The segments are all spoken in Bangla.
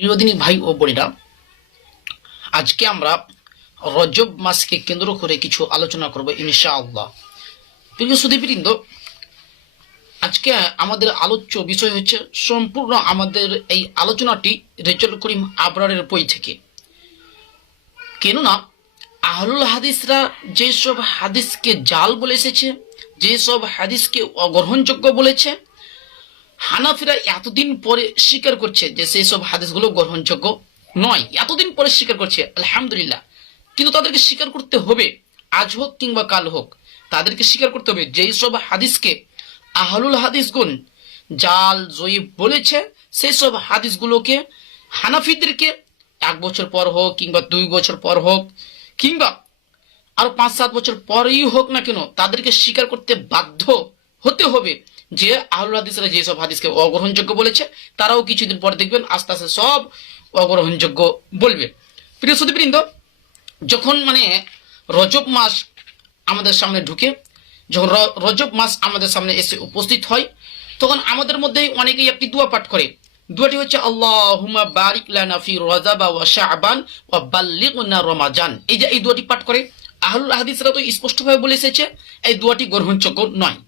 প্রিয়দিনী ভাই ও বোনেরা, আজকে আমরা রজব মাসকে কেন্দ্র করে কিছু আলোচনা করব ইনশাআল্লাহ। প্রিয় সুধীবৃন্দ, আজকে আমাদের আলোচ্য বিষয় হচ্ছে সম্পূর্ণ আমাদের এই আলোচনাটি রেজাউল করিম আবরারের বই থেকে। কেননা আহলুল হাদিসরা যেসব হাদিসকে জাল বলে এসেছে, যেসব হাদিসকে অগ্রহণযোগ্য বলেছে, হানাফিরা এতদিন পরে স্বীকার করছে যে সেই সব হাদিসগুলো গ্রহণযোগ্য নয়। এতদিন পরে স্বীকার করছে, আলহামদুলিল্লাহ। কিন্তু তাদেরকে স্বীকার করতে হবে, আজ হোক কিংবা কাল হোক, তাদেরকে স্বীকার করতে হবে যেই সব হাদিসকে আহলুল হাদিসগুন জাল জয়ীব বলেছে, সেই সব হাদিসগুলোকে হানাফিদেরকে 1 বছর পর হোক কিংবা 2 বছর পর হোক কিংবা আরো 5-7 বছর পরেই হোক না কেন, তাদেরকে স্বীকার করতে বাধ্য হতে হবে যে আহলুল হাদিসরা যেসব হাদিসকে অগ্রহণযোগ্য বলেছে, তারাও কিছুদিন পর দেখবেন আস্তে আস্তে সব অগ্রহণযোগ্য বলবে। প্রিয় সুধীবৃন্দ, যখন রজব মাস আমাদের সামনে ঢুকে, যখন রজব মাস আমাদের সামনে এসে উপস্থিত হয়, তখন আমাদের মধ্যে অনেকেই একটি দোয়া পাঠ করে। দোয়াটি হচ্ছে আল্লাহুম্মা বারিক লানা ফি রজাবা ওয়া শাবান ওয়া বাল্লিগনা রমাজান। এই যে এই দোয়াটি পাঠ করে, আহলুল হাদিসরা তো স্পষ্টভাবে বলে এসেছে এই দোয়াটি গ্রহণযোগ্য নয়।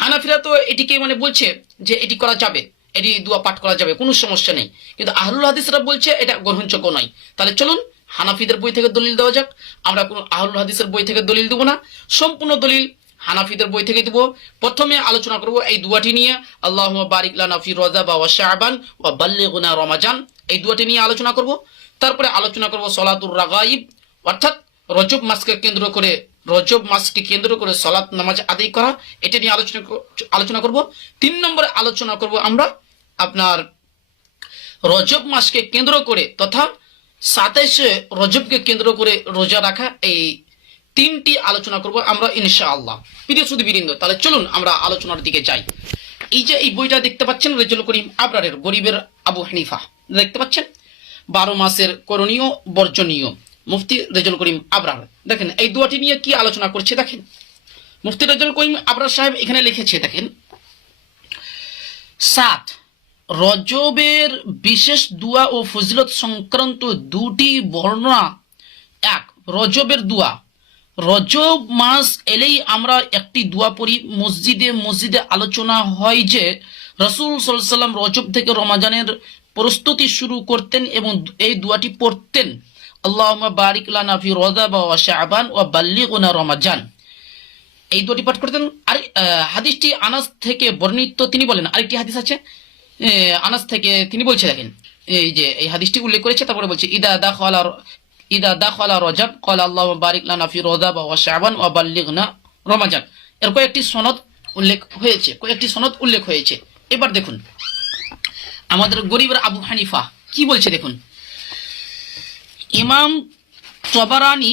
হানাফিরা তো এটিকে বলছে যে এটি করা যাবে, এটি দোয়া পাঠ করা যাবে, কোনো সমস্যা নেই। কিন্তু আহলুল হাদিসরা বলছে এটা গ্রহণযোগ্য নয়। তাহলে চলুন হানাফিদের বই থেকে দলিল দেওয়া যাক। আমরা কোনো আহলুল হাদিসের বই থেকে দলিল দেবো না, সম্পূর্ণ দলিল হানাফিদের বই থেকে দেবো। প্রথমে আলোচনা করব এই দুয়াটি নিয়ে, আল্লাহুম্মা বারিক লানা ফি রজাবা ওয়া শাবান ওয়া বাল্লিগনা রমাজান, এই দুয়াটি নিয়ে আলোচনা করব। তারপরে আলোচনা করব সলাতুর রাগাইব, অর্থাৎ রজব মাসকে কেন্দ্র করে সলাত নামাজ আদায় করা, এটা নিয়ে আলোচনা করব। 3 নম্বরে আলোচনা করব আমরা আপনার রজব মাসকে কেন্দ্র করে তথা 27শে রজবকে কেন্দ্র করে রোজা রাখা, এই 3টি আলোচনা করব আমরা ইনশাআল্লাহ। প্রিয় সুধীবৃন্দ, তাহলে চলুন আমরা আলোচনার দিকে যাই। এই যে এই বইটা দেখতে পাচ্ছেন রেজাউল করিম আবরারের গরিবের আবু হানিফা, দেখতে পাচ্ছেন 12 মাসের করণীয় বর্জনীয়, মুফতি রেজাউল করিম আবরার। দেখেন এই দোয়াটি নিয়ে কি আলোচনা করছে, দেখেন মুফতি রেজাউল করিম আবরার সাহেব এখানে লিখেছে, দেখেন 7 রজবের বিশেষ দোয়া ও ফজিলত সংক্রান্ত 2টি বর্ণনা। 1 রজবের দোয়া। রজব মাস এলেই আমরা একটি দোয়া পড়ি। মসজিদে আলোচনা হয় যে রাসূল সাল্লাল্লাহু আলাইহি ওয়াসাল্লাম রজব থেকে রমাজানের প্রস্তুতি শুরু করতেন এবং এই দোয়াটি পড়তেন, আল্লাহুম্মা বারিক লানা ফি রজাবা ওয়া শাবান ওয়া বাল্লিগনা রমাজান। এই দোয়াটি পাঠ করতেন। আর হাদিসটি আনাস থেকে বর্ণিত। তিনি বলেন, আরেকটি হাদিস আছে আনাস থেকে, তিনি বলছে, দেখেন এই যে এই হাদিসটি উল্লেখ করেছে, তারপরে বলছে ইদা দাখালা রজব ক্বালা আল্লাহুম্মা বারিক লানা ফি রজাবা ওয়া শাবান ওয়া বাল্লিগনা রমাজান। এর কয়েকটি সনদ উল্লেখ হয়েছে। এবার দেখুন আমাদের গরিবের আবু হানিফা কি বলছে, দেখুন ইমাম তবারানি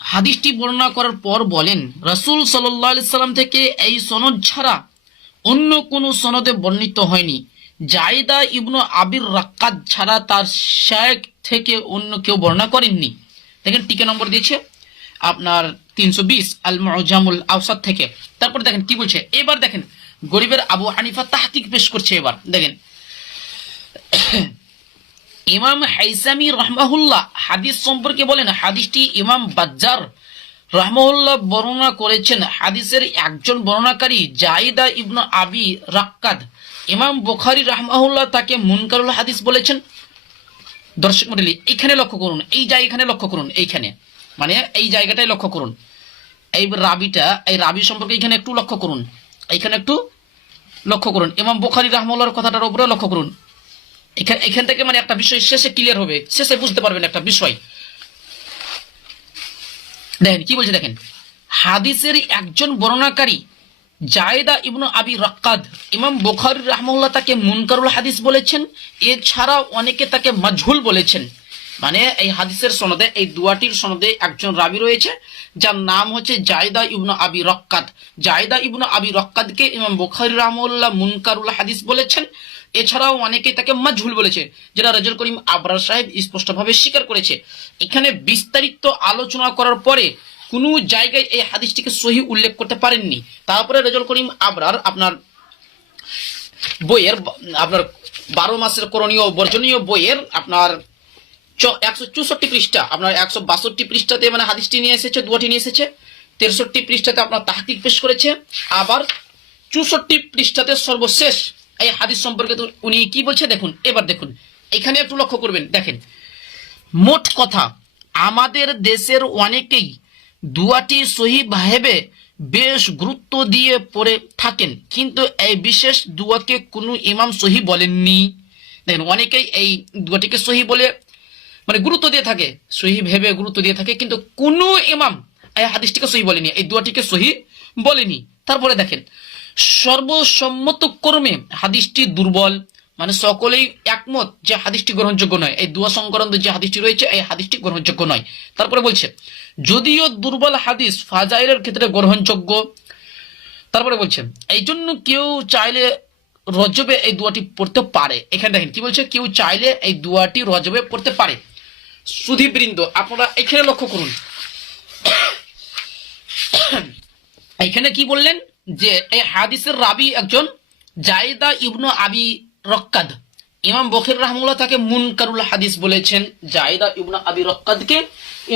হাদিসটি বর্ণনা করার পর বলেন, রাসূল সাল্লাল্লাহু আলাইহি সাল্লাম থেকে এই সনদ ছাড়া অন্য কোনো সনদে বর্ণিত হয়নি। জায়দা ইবনু আবির রাক্কাদ ছাড়া তার শায়খ থেকে অন্য কেউ বর্ণনা করেননি। দেখেন টিকা নম্বর দিয়েছে আপনার 320 আল মুআজামুল আওসাত থেকে। তারপর দেখেন কি বলছে, এবার দেখেন গরিবের আবু হানিফা তাহকিক পেশ করছে। এবার দেখেন ইমাম হাইসামি রাহমাহুল্লাহ হাদিস সম্পর্কে বলেন, হাদিসটি ইমাম বাজ্জার রাহমাহুল্লাহ বর্ণনা করেছেন। হাদিসের একজন বর্ণনাকারী জায়দা ইবনু আবি রাক্কাদ, ইমাম বুখারী রাহমাহুল্লাহ তাকে মুনকারুল হাদিস বলেছেন। দর্শক মণ্ডলী এখানে লক্ষ্য করুন, এই জায়গাটাই লক্ষ্য করুন, এই রাবি সম্পর্কে এখানে একটু লক্ষ্য করুন, ইমাম বুখারী রাহমাহুল্লাহর কথাটার উপরে লক্ষ্য করুন। এখান থেকে একটা বিষয় শেষে ক্লিয়ার হবে, শেষে বুঝতে পারবেন একটা বিষয়। দেখেন কি বলছে, দেখেন হাদিসের একজন বর্ণনাকারী জায়দা ইবনু আবি রাক্কাদ, ইমাম বুখারী রাহমাহুল্লাহ তাকে মুনকারুল হাদিস বলেছেন। এছাড়া অনেকে তাকে মাজহুল বলেছেন। এই হাদিসের সনদে, এই দুয়াটির সনদে একজন রাবী রয়েছে যার নাম হচ্ছে জায়দা ইবনু আবি রাক্কাদ। জায়দা ইবনু আবি রাক্কাদকে ইমাম বুখারী রাহমাহুল্লাহ মুনকারুল হাদিস বলেছেন। এছাড়াও অনেকে তাকে মাজহুল বলেছে, যেটা রেজাউল করিম আবরার সাহেব স্পষ্টভাবে স্বীকার করেছে। এখানে বিস্তারিত আলোচনা করার পরে কোনো জায়গায় এই হাদিসটিকে সহি উল্লেখ করতে পারেননি। তারপরে রেজাউল করিম আবরার আপনার বইয়ের আপনার 12 মাসের করণীয় বর্জনীয় বইয়ের আপনার 164 পৃষ্ঠা, আপনার 162 পৃষ্ঠাতে মানে হাদিসটি নিয়ে এসেছে, দুয়াটি নিয়ে এসেছে। 63 পৃষ্ঠাতে আপনার তাহকিক পেশ করেছে। আবার 64 পৃষ্ঠাতে সর্বশেষ এই হাদিস সম্পর্কে উনি কি বলছে দেখুন। এবার দেখুন, এখানে একটু লক্ষ্য করবেন। দেখেন, মোট কথা আমাদের দেশের অনেকেই দুয়াটি সহি ভাবে বেশ গুরুত্ব দিয়ে পড়ে থাকেন, কিন্তু এই বিশেষ দুয়াকে কোনো ইমাম সহি বলেননি। দেখেন, অনেকেই এই দুয়াটিকে সহি বলে মানে গুরুত্ব দিয়ে থাকে, সহি ভেবে গুরুত্ব দিয়ে থাকে, কিন্তু কোনো ইমাম এই হাদিসটিকে সহি বলেনি, এই দুয়াটিকে সহি বলেনি। তারপরে দেখেন, সর্বসম্মত ক্রমে হাদিসটি দুর্বল, মানে সকলেই একমত যে হাদিসটি গ্রহণযোগ্য নয়, এই দুয়া সংক্রান্ত যে হাদিসটি রয়েছে এই হাদিসটি গ্রহণযোগ্য নয়। তারপরে বলছে যদিও দুর্বল হাদিস ফাজাইলের ক্ষেত্রে গ্রহণযোগ্য। তারপরে বলছে এই জন্য কেউ চাইলে রজবে এই দুয়াটি পড়তে পারে। এখানে দেখেন কি বলছে, কেউ চাইলে এই দুয়াটি রজবে পড়তে পারে। সুধীবৃন্দ, আপনারা এখানে লক্ষ্য করুন, এখানে কি বললেন যে এই হাদিসের রাবি একজন জায়দা ইবনু আবি রক্কাদ। ইমাম বুখারী রাহমাহুল্লাহ তাকে মুনকারুল হাদিস বলেছেন। জায়দা ইবনু আবি রক্কাদকে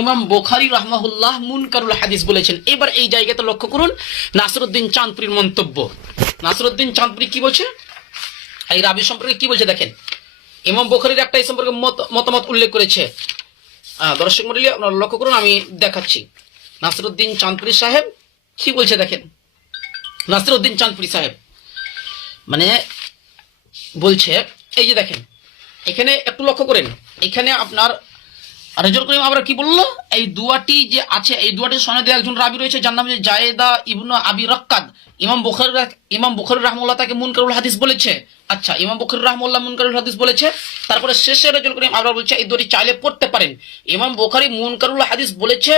ইমাম বুখারী রাহমাহুল্লাহ মুনকারুল হাদিস বলেছেন। এবার এই জায়গাতে লক্ষ্য করুন নাসিরউদ্দিন চাঁদপুরীর মন্তব্য। নাসিরউদ্দিন চাঁদপুরী কি বলছে এই রাবি সম্পর্কে, কি বলছে দেখেন। ইমাম বুখারীর একটা এই সম্পর্কে মতামত উল্লেখ করেছে। দর্শক মণ্ডলী, আপনারা লক্ষ্য করুন, আমি দেখাচ্ছি। নাসিরউদ্দিন চাঁদপুরী সাহেব কি বলছে দেখেন। নাসিরউদ্দিন চাঁদপুরী সাহেব মানে বলছে, এই যে দেখেন এখানে একটু লক্ষ্য করেন, এখানে আপনার রেজুল করিম আবার কি বললো, এই দুয়াটি যে আছে এই দুয়াটির সনদে একজন রাবি রয়েছে যার নাম জায়েদা ইবনু আবি রক্কাদ। ইমাম বুখারী রাহমাহুল্লাহ তাকে মুনকারুল হাদিস বলেছে। আচ্ছা, ইমাম বুখারী রাহমাহুল্লাহ মুনকারুল হাদিস বলেছে। তারপরে শেষে রেজুল করিম আবার বলছে এই দুয়াটি চাইলে পড়তে পারেন। ইমাম বুখারী মুনকারুল হাদিস বলেছে,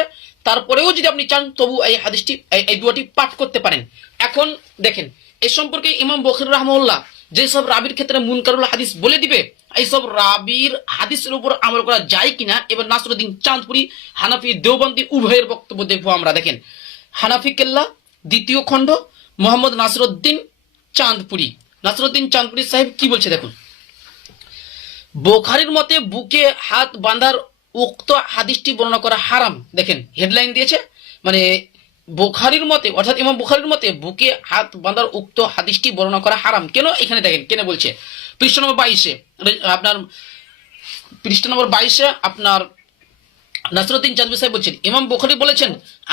তারপরেও যদি আপনি চান তবু এই হাদিসটি এই দুয়াটি পাঠ করতে পারেন। এখন দেখেন এই সম্পর্কে ইমাম বুখারী রাহমাহুল্লাহ যেসব রাবির ক্ষেত্রে মুনকারুল হাদিস বলে দিবে, এইসব রাবির হাদিসের উপর আমল করা যায় কিনা এবার নাসিরউদ্দিন চাঁদপুরী, হানাফি দেওবন্দি উভয়ের বক্তব্য দেখবো আমরা। দেখেন, হানাফি কেল্লা 2য় খণ্ড, মোহাম্মদ নাসিরউদ্দিন চাঁদপুরী। নাসিরউদ্দিন চাঁদপুরী সাহেব কি বলছে দেখুন। বুখারীর মতে বুকে হাত বাঁধার উক্ত হাদিসটি বর্ণনা করা হারাম। দেখেন হেডলাইন দিয়েছে, মানে বুখারীর মতে অর্থাৎ ইমাম বুখারীর মতে বুকে হাত বাঁধার উক্ত হাদিসটি বর্ণনা করা হারাম। কেন এখানে দেখেন কেন বলছে, পৃষ্ঠা নম্বর 22 আপনার পৃষ্ঠা নম্বর 22 আপনার নাসিরউদ্দিন চাঁদপুরী সাহেব বলছেন, ইমাম বুখারী বলেছেন,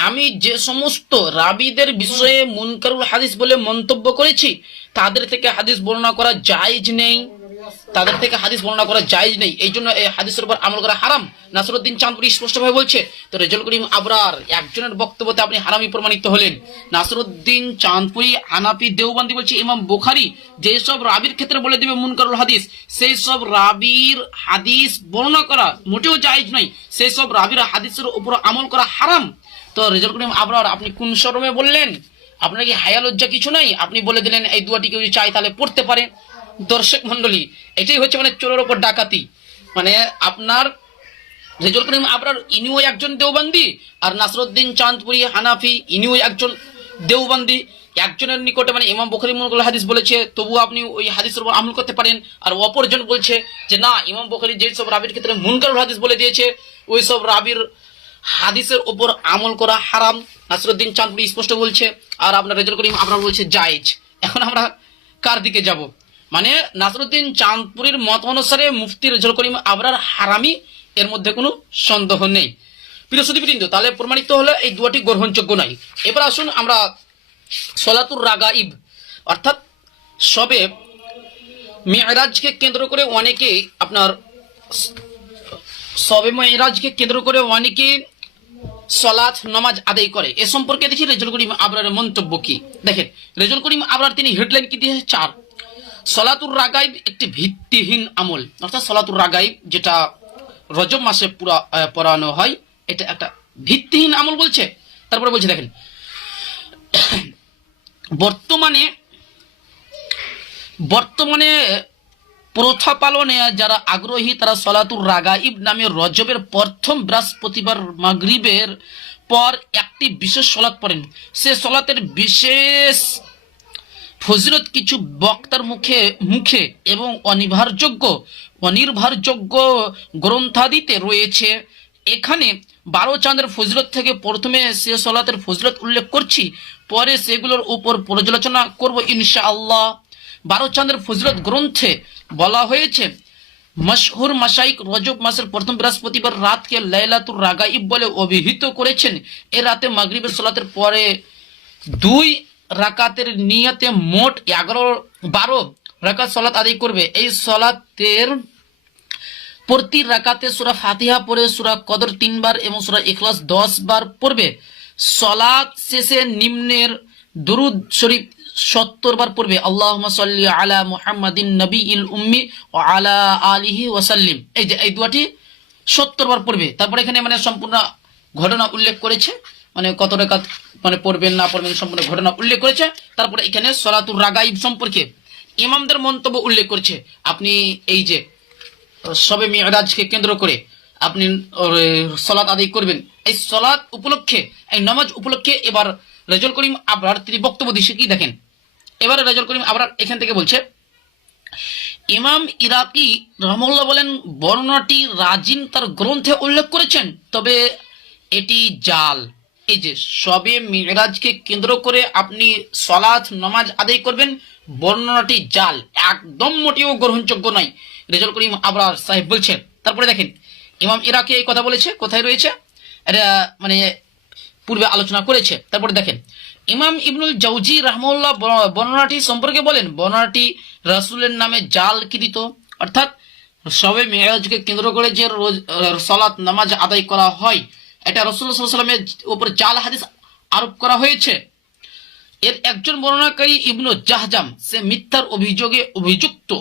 আমি যে সমস্ত রাবিদের বিষয়ে মুনকারুল হাদিস বলে মন্তব্য করেছি তাদের থেকে হাদিস বর্ণনা করা জায়েজ নেই, এই জন্য এই হাদিসের উপর আমল করা হারাম। নাসিরউদ্দিন চাঁদপুরী স্পষ্টভাবে বলছে। তো রেজুল করিম আবরার একজনের বক্তব্যতে আপনি হারামি প্রমাণিত হলেন। নাসিরউদ্দিন চাঁদপুরী হানাফি দেওবন্দি বলছে ইমাম বুখারী যেসব রাবির ক্ষেত্রে বলে দিবে মুনকারুল হাদিস, সেই সব রাবির হাদিস বর্ণনা করা মোটেও জায়েজ নয়, সেই সব রাবির হাদিসের উপর আমল করা হারাম। তো রেজুল করিম আবরার আপনি কোন শরমে বললেন? আপনার কি হায়া লজ্জা কিছু নাই? আপনি বলে দিলেন এই দুয়াটি কেউ চাই তাহলে পড়তে পারে। দর্শক মন্ডলী, এটাই হচ্ছে মানে চোরের ওপর ডাকাতি। মানে আপনার রেজুল করিম আবরার ইনিও একজন দেওবন্দি, আর নাসিরউদ্দিন চাঁদপুরী হানাফি ইনিও একজন দেওবন্দি। একজনের নিকটে মানে ইমাম বুখারী মুনকারুল হাদিস বলেছে তবু আপনি ওই হাদিসের উপর আমল করতে পারেন, আর অপরজন বলছে যে না, ইমাম বুখারী যে সব রাবির ক্ষেত্রে মুনকারুল হাদিস বলে দিয়েছে ওই সব রাবির হাদিসের উপর আমল করা হারাম। নাসিরউদ্দিন চাঁদপুরী স্পষ্ট বলছে, আর আপনার রেজুল করিম আবরার বলছে জায়েজ। এখন আমরা কার দিকে যাব? মানে নাসিরউদ্দিন চাঁদপুরীর মত অনুসারে মুফতি রেজুল করিম আবরার হারামি, এর মধ্যে কোনো সন্দেহ নেই। প্রিয় সুধীবৃন্দ, তাহলে প্রমাণিত হলো এই দুয়াটি গ্রহণযোগ্য নয়। এবার আসুন আমরা সলাতুর রাগাইব অর্থাৎ সবে মিরাজকে কেন্দ্র করে অনেকে আপনার সবে মিরাজকে কেন্দ্র করে অনেকে সলাত নামাজ আদায় করে, এ সম্পর্কে দেখি রেজুল করিম আবরারের মন্তব্য কি। দেখেন রেজুল করিম আবরার তিনি হেডলাইন কি দিয়েছে 4, সলাতুর রাগাইব একটি ভিত্তিহীন আমল। অর্থাৎ সলাতুর রাগাইব যেটা রজব মাসে পড়ানো হয় এটা একটা ভিত্তিহীন আমল বলছে। তারপরে বলছে দেখেন, বর্তমানে প্রথা পালনে যারা আগ্রহী তারা সলাতুর রাগাইব নামে রজবের প্রথম বৃহস্পতিবার মাগরিবের পর একটি বিশেষ সলাত পড়েন। সে সলাতের বিশেষ ফজিলত কিছু বক্তার মুখে মুখে এবং অনির্ভরযোগ্য গ্রন্থাদিতে রয়েছে। এখানে 12 চাঁদের ফজিলত থেকে প্রথমে সে সলাতের ফজিলত উল্লেখ করছি, পরে সেগুলোর উপর পর্যালোচনা করব ইনশাআল্লাহ। 12 চাঁদের ফজিলত গ্রন্থে বলা হয়েছে, মশহুর মাশাইখ রজব মাসের প্রথম বৃহস্পতিবার রাতকে লাইলাতুর রাগাইব বলে অভিহিত করেছেন। এ রাতে মাগরিবের সালাতের পরে 2 রাকাতের নিয়তে মোট 12 রাকাত সালাত আদায় করবে। এই সালাতের প্রতি রাকাতে সূরা ফাতিহা পড়ে সূরা কদর 3 বার এবং সূরা ইখলাস 10 বার পড়বে। সালাত শেষে নিম্নের দুরূদ শরীফ 70 বার পড়বে, আল্লাহুম্মা সাল্লি আলা মুহাম্মাদিন নবিয়িল উম্মি ওয়া আলা আলিহি ওয়া সাল্লিম। এই যে এই দোয়াটি 70 বার পড়বে। তারপর এখানে মানে সম্পূর্ণ ঘটনা উল্লেখ করেছে, মানে কত রাকাত মানে পড়বেন না পড়বেন সম্পূর্ণ ঘটনা উল্লেখ করেছে। তারপরে এখানে সলাতুর রাগাইব সম্পর্কে ইমামদের মন্তব্য উল্লেখ করেছে। আপনি এই যে শবে মিরাজকে কেন্দ্র করে আপনি সালাত আদায় করবেন, এই সালাত উপলক্ষে, এই নামাজ উপলক্ষে এবার রেজুল করিম আবরার তিনি বক্তব্য দিচ্ছে কি দেখেন। এবারে রেজুল করিম আবরার এখান থেকে বলছে, ইমাম ইরাকি রহমাহুল্লাহ বলেন, বর্ণনাটি রাজিন তার গ্রন্থে উল্লেখ করেছেন, তবে এটি জাল। এই যে শবে মিরাজকে কেন্দ্র করে আপনি সালাত নামাজ আদায় করবেন, বর্ণনাটি জাল, একদম মোটেও গ্রহণযোগ্য নয়, রেজুল করিম আবরার সাহেব বলছেন। তারপরে দেখেন ইমাম ইরাকি এই কথা বলেছে, কোথায় রয়েছে এটা মানে পূর্বে আলোচনা করেছে। তারপরে দেখেন ইমাম ইবনুল জাওজি রাহমাহুল্লাহ বর্ণনাটি সম্পর্কে বলেন, বর্ণনাটি রাসূলের নামে জালকৃত, অর্থাৎ শবে মিরাজকে কেন্দ্র করে যে রোজ সালাত নামাজ আদায় করা হয়, এটা রাসূলুল্লাহ সাল্লাল্লাহু আলাইহি ওয়াসাল্লামের উপর জাল হাদিস আরোপ করা হয়েছে। এর একজন বর্ণনাকারী ইবনু জাহজাম, সে মিথ্যার অভিযোগে অভিযুক্ত।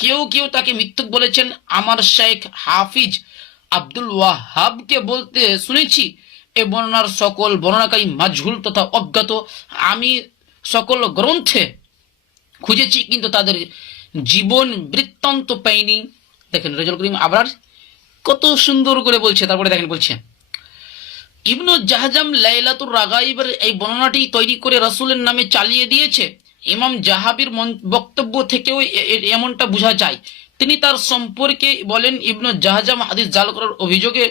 কেউ কেউ তাকে মিথ্যুক বলেছেন। আমার শেখ হাফিজ আব্দুল ওয়াহাবকে বলতে শুনেছি, এ বর্ণনার সকল বর্ণনাকারী মাজহুল তথা অজ্ঞাত। আমি সকল গ্রন্থে খুঁজেছি কিন্তু তাদের জীবন বৃত্তান্ত পাইনি। দেখেন রেজুল করিম আবরার কত সুন্দর করে বলছে। তারপরে দেখেন বলছে, ইবনু জাহজাম লাইলাতুর রাগাইবের এই বর্ণনাটি তৈরি করে রাসূলের নামে চালিয়ে দিয়েছে। ইমাম জাহাবির বক্তব্য থেকেও এমনটা বোঝা যায়। তিনি তার সম্পর্কে বলেন, ইবনু জাহজাম হাদিস জাল করার অভিযোগে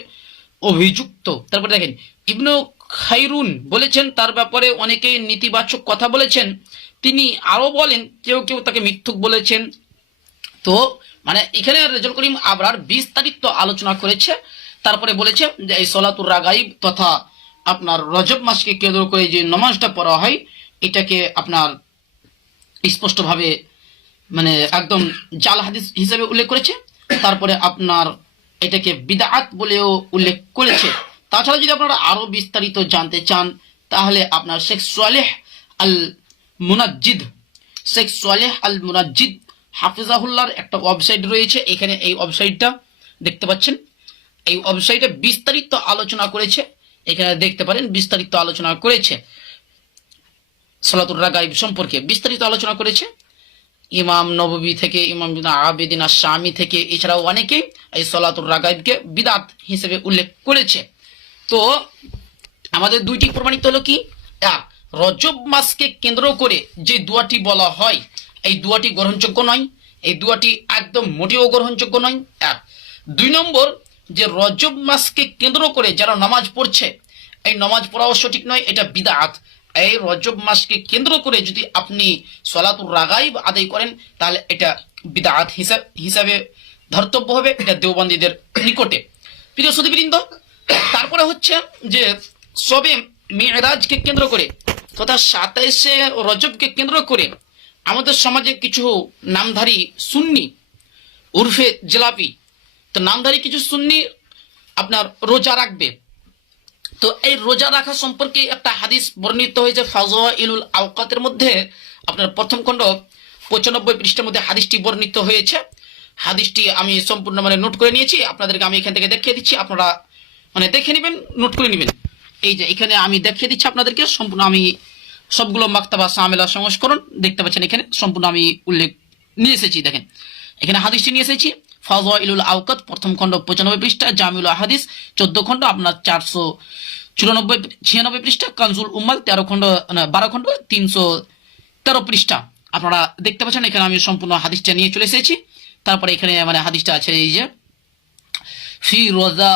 অভিযুক্ত। তারপরে দেখেন ইবনু খাইরুন বলেছেন, তার ব্যাপারে অনেকেই নেতিবাচক কথা বলেছেন। তিনি আরো বলেন, কেউ কেউ তাকে মিথ্যুক বলেছেন। তো মানে এখানে রেজুল করিম আবরার বিস্তারিত আলোচনা করেছে। তারপরে বলেছে যে এই সলাতুর রাগাইব তথা আপনার রজব মাসকে কেন্দ্র করে যে নামাজটা পড়া হয়, এটাকে আপনার স্পষ্টভাবে মানে একদম জাল হাদিস হিসেবে উল্লেখ করেছে। তারপরে আপনার এটাকে বিদআত বলেও উল্লেখ করেছে। তাছাড়া যদি আপনারা আরো বিস্তারিত জানতে চান, তাহলে আপনার শেখ সালেহ আল মুনাজ্জিদ হাফিজাহুল্লাহর একটা ওয়েবসাইট রয়েছে, এখানে এই ওয়েবসাইটটা দেখতে পাচ্ছেন। এই ওয়েবসাইটে বিস্তারিত আলোচনা করেছে, এখানে দেখতে পারেন বিস্তারিত আলোচনা করেছে সালাতুর রাগাইব সম্পর্কে, বিস্তারিত আলোচনা করেছে ইমাম নববী থেকে, ইমাম আবেদিন আশ-শামী থেকে, এছাড়াও অনেকেই এই সালাতুর রাগাইবকে বিদআত হিসেবে উল্লেখ করেছে। তো আমাদের দুইটি প্রমাণিত হলো কি, রজব মাসকে কেন্দ্র করে যে দোয়াটি বলা হয়, এই দোয়াটি গ্রহণযোগ্য নয়, এই দোয়াটি একদম মোটেও গ্রহণযোগ্য নয়। 2 নম্বর, যে রজব মাসকে কেন্দ্র করে যারা নামাজ পড়ছে, এই নামাজ পড়াও সঠিক নয়, এটা বিদআত। এই রজব মাসকে কেন্দ্র করে যদি আপনি সালাতুর রাগাইব আদায় করেন, তাহলে এটা বিদআত হিসাবে ধর্তব্য হবে, এটা দেওবন্দীদের নিকটে। প্রিয় সুধীবৃন্দ, তারপরে হচ্ছে যে শবে মিরাজকে কেন্দ্র করে তথা 27শে রজবকে কেন্দ্র করে আমাদের সমাজে কিছু নামধারী সুন্নি উর্ফে জেলাপি, তো নামধারী কিছু সুন্নি আপনার রোজা রাখবে। তো এই রোজা রাখা সম্পর্কে একটা হাদিস বর্ণিত হয়েছে ফাযাইলুল আওকাতের মধ্যে, আপনার প্রথম খণ্ড 95 পৃষ্ঠার মধ্যে হাদিসটি বর্ণিত হয়েছে। হাদিসটি আমি সম্পূর্ণ মানে নোট করে নিয়েছি, আপনাদেরকে আমি এখান থেকে দেখিয়ে দিচ্ছি, আপনারা মানে দেখে নেবেন, নোট করে নেবেন। এই যে এখানে আমি দেখিয়ে দিচ্ছি আপনাদেরকে সম্পূর্ণ, আমি সবগুলো মাকতাবা শামিলা সংস্করণ দেখতে পাচ্ছেন, এখানে সম্পূর্ণ আমি উল্লেখ নিয়ে এসেছি। দেখেন এখানে হাদিসটি নিয়ে এসেছি, ফাযাইলুল আওকাত প্রথম খণ্ড 95 পৃষ্ঠা, জামিউল আহাদিস 14 খণ্ড আপনার 494-96 পৃষ্ঠা, কানজুল উম্মাল 12 খণ্ড 313 পৃষ্ঠা। আপনারা দেখতে পাচ্ছেন এখানে আমি সম্পূর্ণ হাদিসটা নিয়ে চলে এসেছি। তারপরে এখানে মানে হাদিসটা আছে এই যে ফি রোজা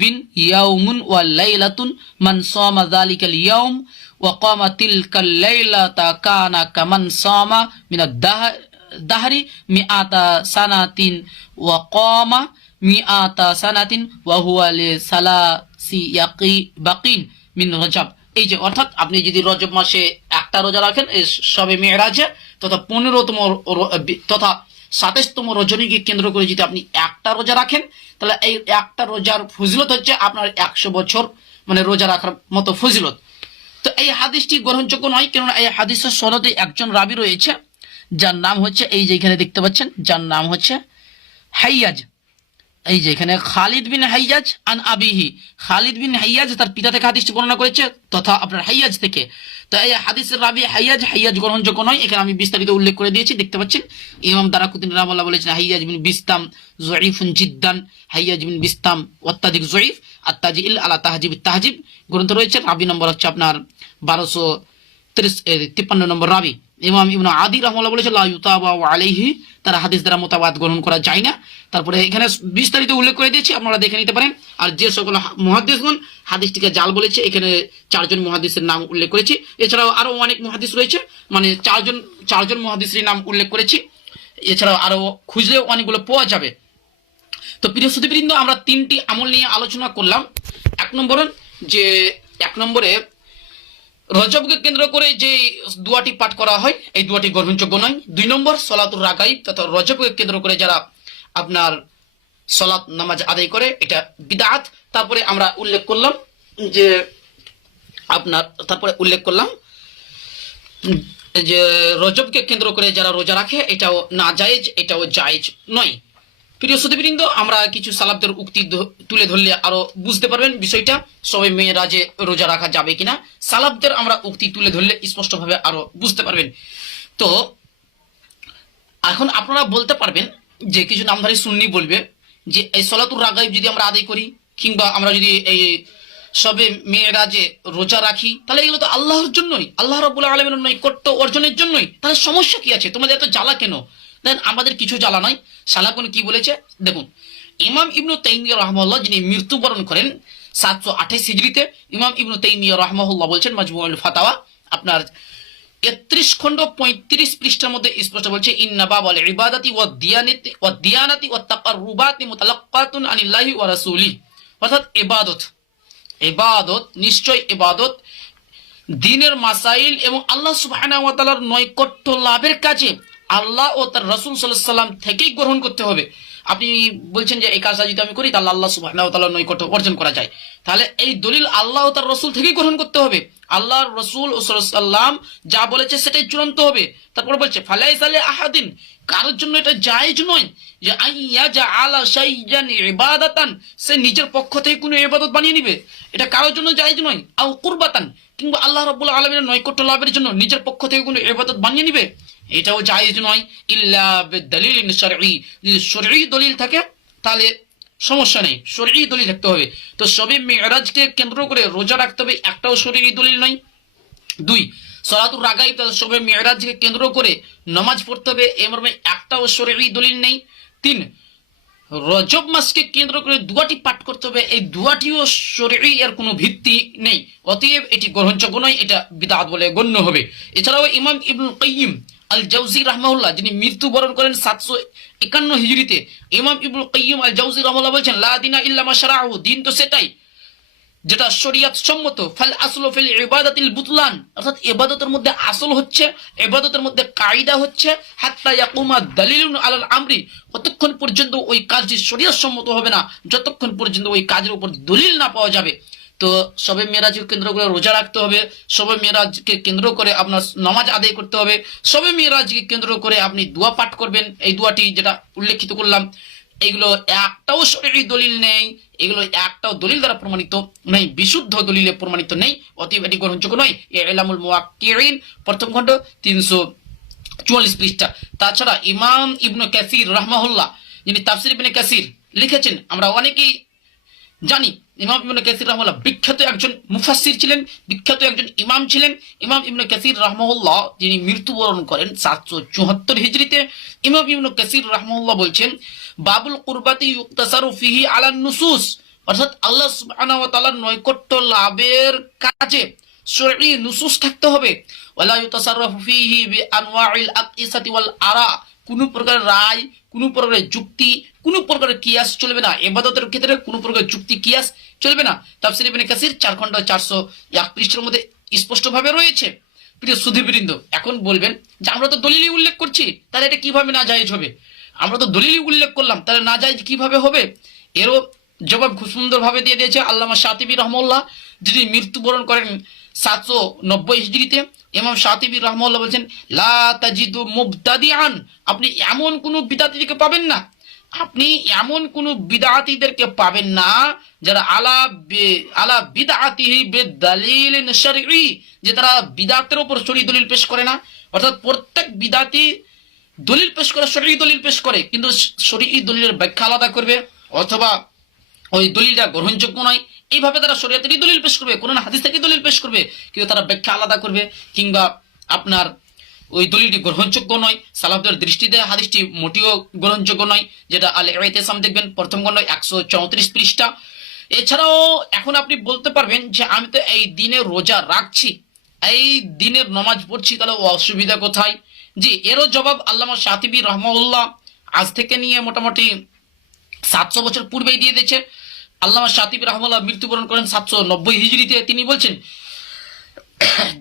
বিন ইয়াউমুন ওয়া লাইলাতুন মান সামা যালিকাল ইয়াউম ওয়া কামা তিলকাল লাইলাতা কানা কামান সামা মিনাদ দাহরি মিআতা সানাতিন ওয়া কামা মিআতা সানাতিন ওয়া হুয়া লিসালাসি বাকিন মিন রজব। এই যে অর্থাৎ আপনি যদি রজব মাসে একটা রোজা রাখেন এই শবে মেরাজে তথা 15তম তথা 27তম রজনীকে কেন্দ্র করে যদি আপনি একটা রোজা রাখেন তাহলে এই একটা রোজার ফজিলত হচ্ছে আপনার 100 বছর মানে রোজা রাখার মতো ফজিলত। তো এই হাদিসটি গ্রহণযোগ্য নয়, কেননা এই হাদিসের সনদে একজন রাবি রয়েছে যার নাম হচ্ছে এই যে এখানে দেখতে পাচ্ছেন, যার নাম হচ্ছে হাইয়াজ। এই যে এখানে খালিদ বিন হাইয়াজ আন আবিহি, খালিদ বিন হাইয়াজ তার পিতা থেকে হাদিসটি বর্ণনা করেছে তথা আপনার হাইয়াজ থেকে। তো এই হাদিসের রাবি হাইয়াজ গ্রহণযোগ্য নয়, এখানে আমি বিস্তারিত উল্লেখ করে দিয়েছি, দেখতে পাচ্ছেন। ইমাম দারাকুতিনি রাহমাহুল্লাহ বলেছেন হাইয়াজ বিন বিস্তাম যঈফুন জিদ্দান, হাইয়াজ বিন বিস্তাম অত্যাধিক যঈফ। আত-তাজিল আলা তাহজিব তাহজিব গ্রন্থ রয়েছে, রাবি নম্বর হচ্ছে আপনার 1253 নম্বর রাবি। ইমাম ইবনে আদি রাহমাহুল্লাহ বলেছেন লা ইউতাবা আলাইহি, তারা হাদিস দ্বারা মোতাবাত গ্রহণ করা যায় না। তারপরে এখানে বিস্তারিত উল্লেখ করে দিয়েছি, আপনারা দেখে নিতে পারেন। আর যে সকল মুহাদ্দিসগণ হাদিসটিকে জাল বলেছে এখানে 4 জন মুহাদ্দিসের নাম উল্লেখ করেছি, এছাড়াও আরো অনেক মুহাদ্দিস রয়েছে, মানে চারজন মুহাদ্দিসের নাম উল্লেখ করেছি, এছাড়াও আরো খুঁজলেও অনেকগুলো পাওয়া যাবে। তো প্রিয় সুধীবৃন্দ, আমরা 3টি আমল নিয়ে আলোচনা করলাম। এক নম্বরে রজবকে কেন্দ্র করে যে দোয়াটি পাঠ করা হয় এই দোয়াটি গ্রহণযোগ্য নয়। 2 নম্বর সলাতুর রাগাইব তথা রজবকে কেন্দ্র করে যারা আপনার সলাত নামাজ আদায় করে এটা বিদআত। তারপরে আমরা উল্লেখ করলাম যে যে রজবকে কেন্দ্র করে যারা রোজা রাখে এটাও নাজায়েজ, এটাও জায়েজ নয়। প্রিয় সুধীবৃন্দ, আমরা কিছু সালাফদের উক্তি তুলে ধরলে আরো বুঝতে পারবেন বিষয়টা, সবাই মেয়েরাজে রোজা রাখা যাবে কিনা। সালাফদের আমরা উক্তি তুলে ধরলে স্পষ্টভাবে আরো বুঝতে পারবেন। তো এখন আপনারা বলতে পারবেন যে কিছু নামধারী সুন্নি বলবে যে এই সলাতুর রাগাইব যদি আমরা আদায় করি কিংবা আমরা যদি এই সবে মেয়েরাজে রোজা রাখি তাহলে এগুলো তো আল্লাহর জন্যই, আল্লাহ রাব্বুল আলামিনের নৈকট্য অর্জনের জন্যই, তাহলে সমস্যা কি আছে? তোমাদের এত জ্বালা কেন? দেন আমাদের কিছু জ্বালা নয়। সালাকুন কি বলেছে দেখুন। ইমাম ইবনু তাইমিয়া রাহমাহুল্লাহ যিনি মৃত্যুবরণ করেন 728 হিজরিতে, ইমাম ইবনু তাইমিয়া রাহমাহুল্লাহ বলছেন মাজমুউল ফাতাওয়া আপনার 31 খণ্ড 35 পৃষ্ঠার মধ্যে স্পষ্ট বলছে ইন্না বাবাল ইবাদাতি ওয়া দিয়ানাতি ওয়া তাকাররুবাতি মুতালাক্কাতুন আনিল্লাহি ওয়া রাসূলি। অর্থাৎ ইবাদত নিশ্চয় ইবাদত দ্বীনের মাসাইল এবং আল্লাহ সুবহানাহু ওয়া তাআলার নৈকট্য লাভের কাজে আল্লাহ ও তার রাসূল সাল্লাল্লাহু আলাইহি সাল্লাম থেকেই গ্রহণ করতে হবে। আপনি বলছেন যে এই কাজটা যদি আমি করি তাহলে আল্লাহ সুবহানাহু ওয়া তাআলার নৈকট্য অর্জন করা যায়, তাহলে এই দলিল আল্লাহ ও তার রাসূল থেকেই গ্রহণ করতে হবে। আল্লাহর রাসূল সাল্লাল্লাহু আলাইহি সাল্লাম যা বলেছে সেটাই চূড়ান্ত হবে। তারপরে বলছে ফালাইসা লি আহাদিন, কারোর জন্য এটা জায়েজ নয় যে আইয়াজআলা শাইআন ইবাদাতান, সে নিজের পক্ষ থেকে কোনো ইবাদত বানিয়ে নেবে, এটা কারোর জন্য জায়েজ নয়। আও কুরবাতান, কিংবা আল্লাহ রাব্বুল আলামিনের নৈকট্য লাভের জন্য নিজের পক্ষ থেকে কোনো ইবাদত বানিয়ে নেবে, এটাও জায়েজ নয়। ইল্লা বিদলিলিন শারঈ, যদি শরঈ দলিল থাকে তাহলে সমস্যা নেই, শরঈ দলিল থাকতে হবে। তো শবে মিরাজকে কেন্দ্র করে রোজা রাখতে হবে, একটাও শরঈ দলিল নয়। 2 সলাতুর রাগাইব শবে মিরাজকে কেন্দ্র করে নামাজ পড়তে হবে, এর মর্মে একটাও শরঈ দলিল নেই। 3 রজব মাসকে কেন্দ্র করে দুয়াটি পাঠ করতে হবে, এই দুয়াটিও শরঈ এর কোনো ভিত্তি নেই, অতএব এটি গ্রহণযোগ্য নয়, এটা বিদআত বলে গণ্য হবে। এছাড়াও ইমাম ইবনুল কাইয়িম আল জাওজি রাহমাহুল্লাহ যিনি মৃত্যুবরণ করেন 751 হিজরিতে, ইমাম ইবনুল কাইয়িম আল জাওজি রাহমাহুল্লাহ বলেছেন লা দিনা ইল্লা মা শারাহু, দিন তো সেটাই যেটা শরীয়ত সম্মত। ফাল আসলু ফিল ইবাদাতিল বুতলান, অর্থাৎ ইবাদতের মধ্যে আসল হচ্ছে, ইবাদতের মধ্যে কায়দা হচ্ছে হাত্তা ইয়াকুমা দালিলুন আলাল আমরি, ততক্ষণ পর্যন্ত ওই কাজটি শরীয়ত সম্মত হবে না যতক্ষণ পর্যন্ত ওই কাজের উপর দলিল না পাওয়া যাবে। তো শবে মেরাজকে কেন্দ্র করে রোজা রাখতে হবে, শবে মেরাজকে কেন্দ্র করে আপনার নামাজ আদায় করতে হবে, শবে মেরাজকে কেন্দ্র করে আপনি দোয়া পাঠ করবেন, এই দোয়াটি যেটা উল্লেখিত করলাম এগুলো একটাও শরঈ দলিল নেই, এগুলো একটাও দলিল দ্বারা প্রমাণিত নেই, বিশুদ্ধ দলিলে প্রমাণিত নেই, অতএব এটি গ্রহণযোগ্য নয়। ইলামুল মুওয়াক্কিঈন প্রথম খণ্ড 344 পৃষ্ঠা। তাছাড়া ইমাম ইবনে কাসির রাহমাহুল্লাহ যিনি তাফসীর ইবনে কাসির লিখেছেন, আমরা অনেকেই জানি ইমাম ইবনে কাসির রাহমাহুল্লাহ বিখ্যাত একজন মুফাসসির ছিলেন, বিখ্যাত একজন ইমাম ছিলেন। ইমাম ইবনে কাসির রাহমাহুল্লাহ যিনি মৃত্যুবরণ করেন 774 হিজরিতে, ইমাম ইবনে কাসির রাহমাহুল্লাহ বলছেন বাবুল কুরবাতি ইউকতাসারু ফিহি আলান নুসুস, অর্থাৎ আল্লাহ সুবহানাহু ওয়া তাআলার নৈকট্য লাভের কাজে শরঈ নুসুস থাকতে হবে। ওয়ালা ইউতাসাররাফু ফিহি বিআনওয়াইল আকিসাতি ওয়াল আরা, কোন প্রকার রায়, কোন প্রকারের যুক্তি, কোন প্রকারের কিয়াস চলবে না। ইবাদতের ক্ষেত্রে কোন প্রকারের যুক্তি কিয়াস চলবে না। তাফসীর ইবনে কাসির 4 খণ্ড 401 পৃষ্ঠার মধ্যে স্পষ্টভাবে রয়েছে। প্রিয় সুধীবৃন্দ, এখন বলবেন যে আমরা তো দলিলই উল্লেখ করছি, তাহলে এটা কিভাবে নাজায়েজ হবে? আমরা তো দলিলই উল্লেখ করলাম, তাহলে নাজায়েজ কিভাবে হবে? এরও জবাব খুব সুন্দরভাবে দিয়ে দিয়েছে আল্লামা শাতিবী রাহমাহুল্লাহ, যিনি মৃত্যুবরণ করেন 790 হিজরিতে। ইমাম শাতিবী রাহমাহুল্লাহ বলেছেন লা তাজিদু মুবতাদিআন, আপনি এমন কোন বিদআতীদেরকে পাবেন না, আপনি এমন কোন বিদআতীদেরকে পাবেন না যারা আলা বিদআতিহি বিদালিলিন শারঈ, যে তারা বিদআতের উপর শরঈ দলিল পেশ করে না। অর্থাৎ প্রত্যেক বিদআতী দলিল পেশ করে, শরঈ দলিল পেশ করে, কিন্তু শরঈ দলিলের ব্যাখ্যা আলাদা করবে, অথবা ওই দলিলটা গ্রহণযোগ্য নয় এইভাবে তারা শরীয়তেরই দলিল পেশ করবে, কোরআন হাদিস থেকে দলিল পেশ করবে, কিন্তু তারা ব্যাখ্যা আলাদা করবে, কিংবা আপনার ওই দলিলটি গ্রহণযোগ্য নয়, সালাফদের দৃষ্টিতে হাদিসটি মোটেও গ্রহণযোগ্য নয়, যেটা আল ইতিসাম দেখবেন প্রথম খণ্ড 134 পৃষ্ঠা। এছাড়াও এখন আপনি বলতে পারবেন যে আমি তো এই দিনে রোজা রাখছি, এই দিনের নামাজ পড়ছি, তাহলে অসুবিধা কোথায়? জি, এরও জবাব আল্লামা শাতিবী রাহমাহুল্লাহ আজ থেকে নিয়ে মোটামুটি 700 বছর পূর্বেই দিয়ে দিয়েছে। আল্লামা শাতিবী রাহমাহুল্লাহ মৃত্যুবরণ করেন 790 হিজরিতে। তিনি বলছেন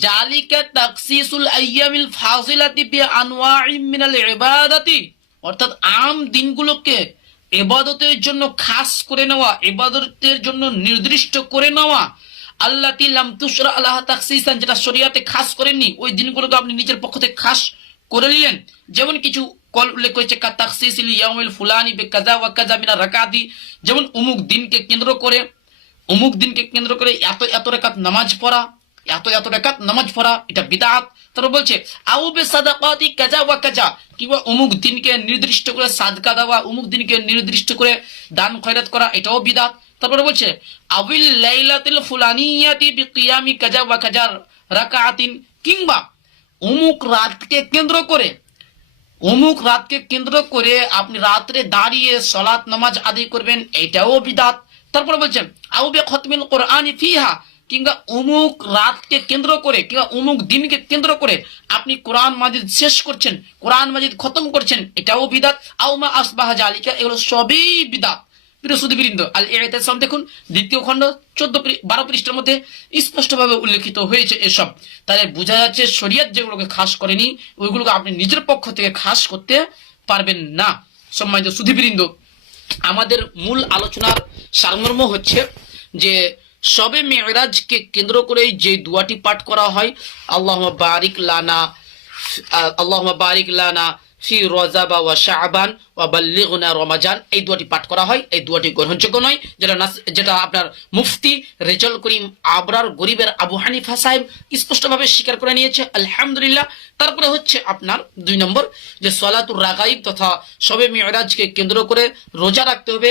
জালিকা তাকসিসুল আইয়ামিল ফাজিলাতি বিআনওয়াইম মিনাল ইবাদাতি, অর্থাৎ আম দিনগুলোকে ইবাদতের জন্য খাস করে নেওয়া, ইবাদতের জন্য নির্দিষ্ট করে নেওয়া, আল্লাতি লাম তুশরা আলাহা তাকসিসান, যেটা শরীয়তে খাস করেননি, ওই দিনগুলোকে আপনি নিজের পক্ষ থেকে খাস করে নিলেন। যেমন কিছু কল উল্লেখ করেছে কা তাকসিসিল ইয়াউমিল ফুলানি বিকাযা ওয়া কাযা মিনা রাকাতি, যেমন অমুক দিনকে কেন্দ্র করে, অমুক দিনকে কেন্দ্র করে এত এত রাকাত নামাজ পড়া, এত এত রাকাত নামাজ পড়া, এটা বিদআত। তারা বলছে আউ বিসাদাকাতি কাযা ওয়া কাযা, কিংবা অমুক দিনকে নির্দিষ্ট করে সাদকা দেওয়া, অমুক দিনকে নির্দিষ্ট করে দান খয়রাত করা, এটাও বিদআত। তারপরে বলছে আবিল লাইলাতিল ফুলানিয়াতি বিকিয়ামি কাযা ওয়া কাযা রাকাতিন, কিংবা অমুক রাতকে কেন্দ্র করে, অমুক রাতকে কেন্দ্র করে আপনি রাত্রে দাঁড়িয়ে সালাত নামাজ আদায় করবেন, এটাও বিদআত। তারপরে বলছেন আউ বিখতমিল কুরআনি ফিহা, কিংবা অমুক রাতকে কেন্দ্র করে কিংবা অমুক দিনকে কেন্দ্র করে আপনি কোরআন মাজিদ শেষ করছেন, কোরআন মাজিদ খতম করছেন, এটাও বিদআত। আউ মা আসবাহা জালিকা, এগুলো সবই বিদআত। প্রিয় সুধীবৃন্দ, আল ইতিসাম দেখুন দ্বিতীয় খণ্ড 12 পৃষ্ঠার মধ্যে স্পষ্টভাবে উল্লেখিত হয়েছে এসব। তাহলে বোঝা যাচ্ছে শরীয়ত যেগুলোকে খাস করেনি ওইগুলোকে আপনি নিজের পক্ষ থেকে খাস করতে পারবেন না। সম্মানিত সুধীবৃন্দ, আমাদের মূল আলোচনার সারমর্ম হচ্ছে যে শবে মেরাজকে কেন্দ্র করে যে দোয়াটি পাঠ করা হয়, আল্লাহুম্মা বারিক লানা, আল্লাহুম্মা বারিক লানা ফি রজব ওয়া শাবান ওয়া বাল্লিগনা রমাজান, এই দোয়াটি পাঠ করা হয়। এই দোয়াটি গ্রহণযোগ্য নয়, যেটা আপনার মুফতি রেজাল করিম আবরার গরিবের আবু হানিফা সাহেব স্পষ্টভাবে স্বীকার করে নিয়েছে, আলহামদুলিল্লাহ। তারপরে হচ্ছে আপনার 2 নম্বর যে সলাতুর রাগাইব তথা শবে মেরাজকে কেন্দ্র করে রোজা রাখতে হবে,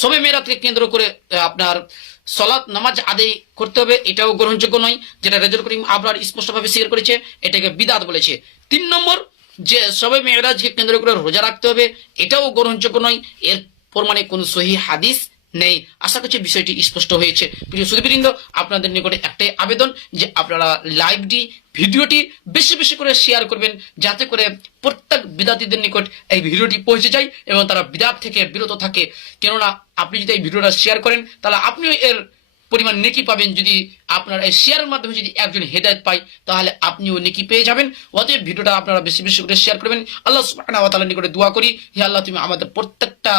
শবে মেরাজকে কেন্দ্র করে আপনার সলাত নামাজ আদায় করতে হবে, এটাও গ্রহণযোগ্য নয়, যেটা রেজাল করিম আবরার স্পষ্টভাবে স্বীকার করেছে, এটাকে বিদআত বলেছে। 3 নম্বর যে শবে মেরাজকে কেন্দ্র করে রোজা রাখতে হবে, এটাও গ্রহণযোগ্য নয়, এর প্রমাণে কোনো সহিহ হাদিস নেই। আশা করছি বিষয়টি স্পষ্ট হয়েছে। প্রিয় সুধীবৃন্দ, আপনাদের নিকটে একটাই আবেদন যে আপনারা লাইভটি ভিডিওটি বেশি বেশি করে শেয়ার করবেন, যাতে করে প্রত্যেক বিদআতীদের নিকট এই ভিডিওটি পৌঁছে যায় এবং তারা বিদআত থেকে বিরত থাকে। কেননা আপনি যদি এই ভিডিওটা শেয়ার করেন তাহলে আপনিও এর পরিমাণ নেকি পাবেন। যদি আপনার এই শেয়ারের মাধ্যমে যদি একজন হেদায়েত পায় তাহলে আপনিও নেকি পেয়ে যাবেন। অতএব ভিডিওটা আপনারা বেশি বেশি করে শেয়ার করবেন। আল্লাহ সুবহানাহু ওয়া তাআলার নিকটে দোয়া করি, হে আল্লাহ তুমি আমাদের প্রত্যেকটা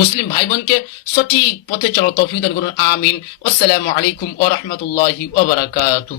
মুসলিম ভাই বোনকে সঠিক পথে চলার তৌফিক দান করুন, আমিন। আসসালামু আলাইকুম ওয়া রাহমাতুল্লাহি ওয়া বারাকাতুহু।